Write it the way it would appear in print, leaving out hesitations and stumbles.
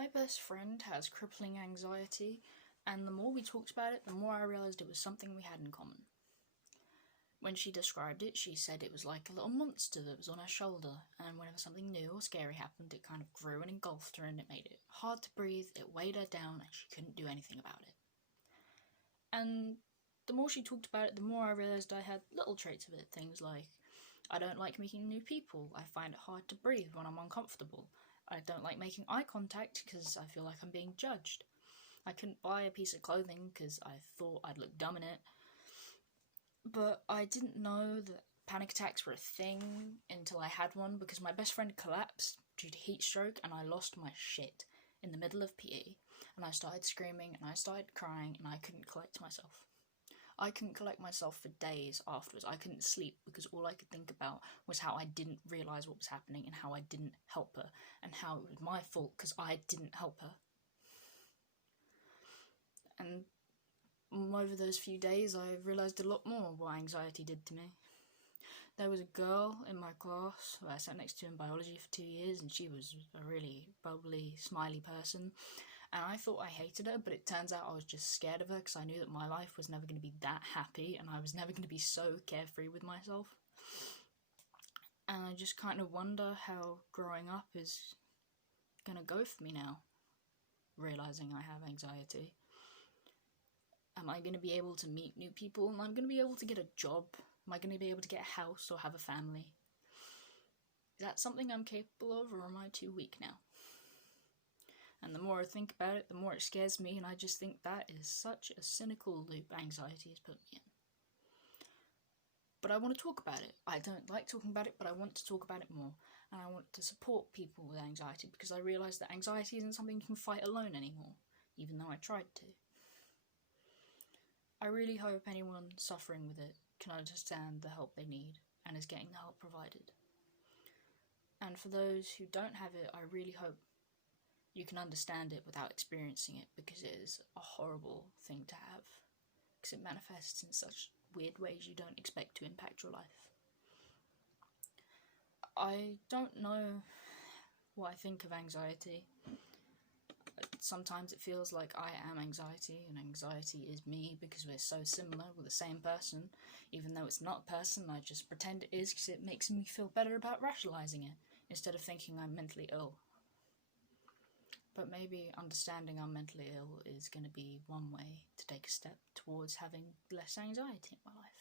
My best friend has crippling anxiety, and the more we talked about it, the more I realised it was something we had in common. When she described it, she said it was like a little monster that was on her shoulder, and whenever something new or scary happened, it kind of grew and engulfed her, and it made it hard to breathe, it weighed her down, and she couldn't do anything about it. And the more she talked about it, the more I realised I had little traits of it, things like, I don't like meeting new people, I find it hard to breathe when I'm uncomfortable, I don't like making eye contact because I feel like I'm being judged, I couldn't buy a piece of clothing because I thought I'd look dumb in it. But I didn't know that panic attacks were a thing until I had one, because my best friend collapsed due to heat stroke and I lost my shit in the middle of PE, and I started screaming and I started crying and I couldn't collect myself. I couldn't collect myself for days afterwards. I couldn't sleep because all I could think about was how I didn't realise what was happening and how I didn't help her and how it was my fault because I didn't help her. And over those few days I realised a lot more what anxiety did to me. There was a girl in my class who I sat next to in biology for 2 years, and she was a really bubbly, smiley person, and I thought I hated her, but it turns out I was just scared of her because I knew that my life was never going to be that happy and I was never going to be so carefree with myself. And I just kind of wonder how growing up is going to go for me now, realising I have anxiety. Am I going to be able to meet new people? Am I going to be able to get a job? Am I going to be able to get a house or have a family? Is that something I'm capable of, or am I too weak now? And the more I think about it, the more it scares me, and I just think that is such a cynical loop anxiety has put me in. But I want to talk about it. I don't like talking about it, but I want to talk about it more. And I want to support people with anxiety, because I realise that anxiety isn't something you can fight alone anymore, even though I tried to. I really hope anyone suffering with it can understand the help they need and is getting the help provided. And for those who don't have it, I really hope you can understand it without experiencing it, because it is a horrible thing to have, because it manifests in such weird ways you don't expect to impact your life. I don't know what I think of anxiety. Sometimes it feels like I am anxiety and anxiety is me, because we're so similar, we're the same person. Even though it's not a person, I just pretend it is because it makes me feel better about rationalising it, instead of thinking I'm mentally ill. But maybe understanding I'm mentally ill is going to be one way to take a step towards having less anxiety in my life.